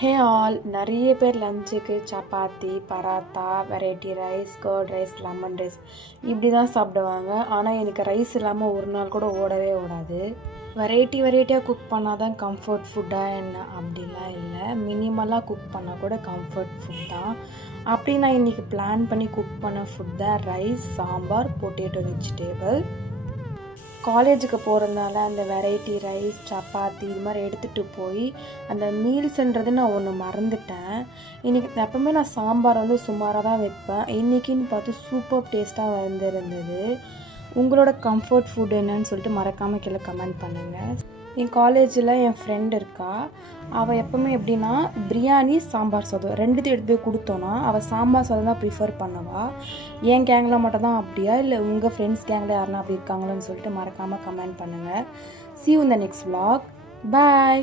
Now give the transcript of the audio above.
Hey all, நிறைய பேர் லஞ்சுக்கு chapati, paratha, variety rice, curd rice, lemon rice இப்படி தான் சாப்பிடுவாங்க. ஆனால் எனக்கு ரைஸ் இல்லாமல் ஒரு நாள் கூட ஓடவே ஓடாது. வெரைட்டியாக குக் பண்ணால் தான் கம்ஃபர்ட் ஃபுட்டாக என்ன அப்படிலாம் இல்லை. மினிமலாக குக் பண்ணால் கூட கம்ஃபர்ட் ஃபுட் தான். அப்படி நான் இன்றைக்கி பிளான் பண்ணி குக் பண்ண ஃபுட் தான் ரைஸ், சாம்பார், பொட்டேட்டோ வெஜிடேபிள். காலேஜுக்கு போகிறதுனால அந்த வெரைட்டி ரைஸ், சப்பாத்தி இது மாதிரி எடுத்துகிட்டு போய் அந்த மீல்ஸுன்றது நான் ஒன்று மறந்துட்டேன். இன்றைக்கி எப்போவுமே நான் சாம்பார் சுமாராக தான் வைப்பேன். இன்றைக்கின்னு பார்த்து சூப்பர் டேஸ்ட்டாக வந்துருந்தது. உங்களோட கம்ஃபர்ட் ஃபுட் என்னன்னு சொல்லிட்டு மறக்காமல் கீழே கமெண்ட் பண்ணுங்கள். என் காலேஜில் என் ஃப்ரெண்ட் இருக்கா. அவள் எப்போவுமே எப்படின்னா பிரியாணி, சாம்பார் சாதம் ரெண்டுத்தையும் எடுத்து போய் கொடுத்தோன்னா அவள் சாம்பார் சாதம் தான் ப்ரிஃபர் பண்ணுவாள். என் கேங்கில் மட்டும் தான் அப்படியா, இல்லை உங்கள் ஃப்ரெண்ட்ஸ் கேங்கில் யாருன்னா அப்படி இருக்காங்களான்னு சொல்லிட்டு மறக்காமல் கமெண்ட் பண்ணுங்கள். See you in the next vlog. Bye.